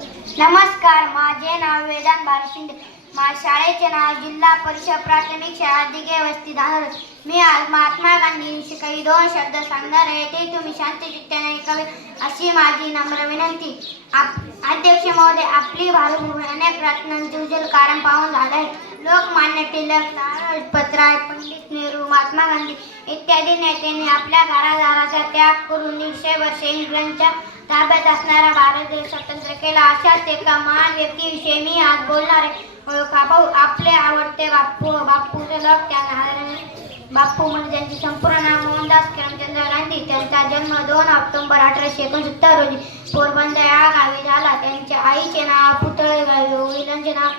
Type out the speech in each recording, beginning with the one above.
नमस्कार माझे नाव वेदांत बालशिंदे माझ्या शाळेचे नाव जिल्हा परिषद प्राथमिक शाळा दिघे वस्ती धानोर. मी आज महात्मा गांधींशी काही दोन शब्द सांगणार आहे. ते तुम्ही शांती चित्ताने ऐकावे अशी माझी नम्र विनंती. आप अध्यक्ष महोदय आपली भारतभूमी अनेक रत्नांचे उज्ज्वल कारण पाहून झाले आहे लोकमान्य टिळक लाला पंडित नेहरू महात्मा गांधी इत्यादी नेत्यांनी आपल्या घरादाराचा त्याग करून दीडशे वर्षे इंग्लंडच्या ताब्यात असणारा भारत देश स्वतंत्र केला. अशाच एका महान व्यक्तीविषयी मी आज बोलणार आहे. ओळखा भाऊ आपले आवडते बाप्पू बापूचे लोक त्यांना बाप्पू म्हणजे त्यांचे संपूर्ण नाव मोहनदास करमचंद्र गांधी त्यांचा जन्म दोन ऑक्टोबर अठराशे एकोणसत्तर रोजी पोरबंदर या गावी झाला. त्यांच्या आईचे नाव पुतळे गावी वडिलांचे नाव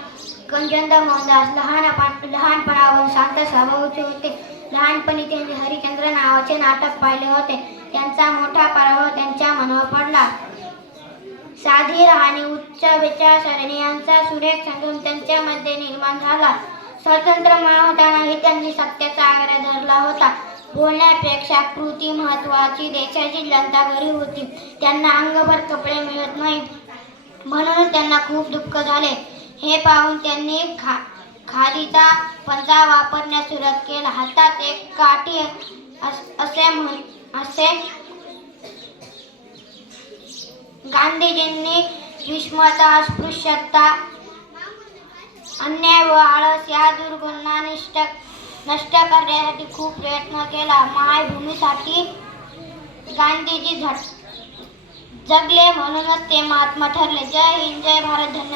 कंचंद मोहनदास लहानपण लहानपणावरून शांत स्वभावाचे होते. लहानपणी त्यांनी हरिचंद्र नावाचे नाटक पाहिले होते. त्यांचा मोठा पराभव त्यांच्या मनावर पडला. साधी राहणी उच्च विचारसरणी यांचा सुरेख संगम त्यांच्यामध्ये निर्माण झाला. स्वतंत्र मिळवतानाही त्यांनी सत्ता देशाकृती महत्वाची देशाची जनता गरीब होती. त्यांना अंगभर कपडे मिळत नाही. म्हणून त्यांना खूप दुःख झाले. हे पाहून त्यांनी खा खालीचा पंजा वापरण्यास सुरुवात केला. हातात एक काठी अस- असे म्हण असे गांधीजींनी विषमता अस्पृश्यता अन्याय व आळस या दुर्गुणांना नष्ट करण्यासाठी खूप प्रयत्न केला. मायभूमीसाठी गांधीजी झट जगले म्हणूनच ते महात्मा ठरले. जय हिंद जय भारत धन्यवाद.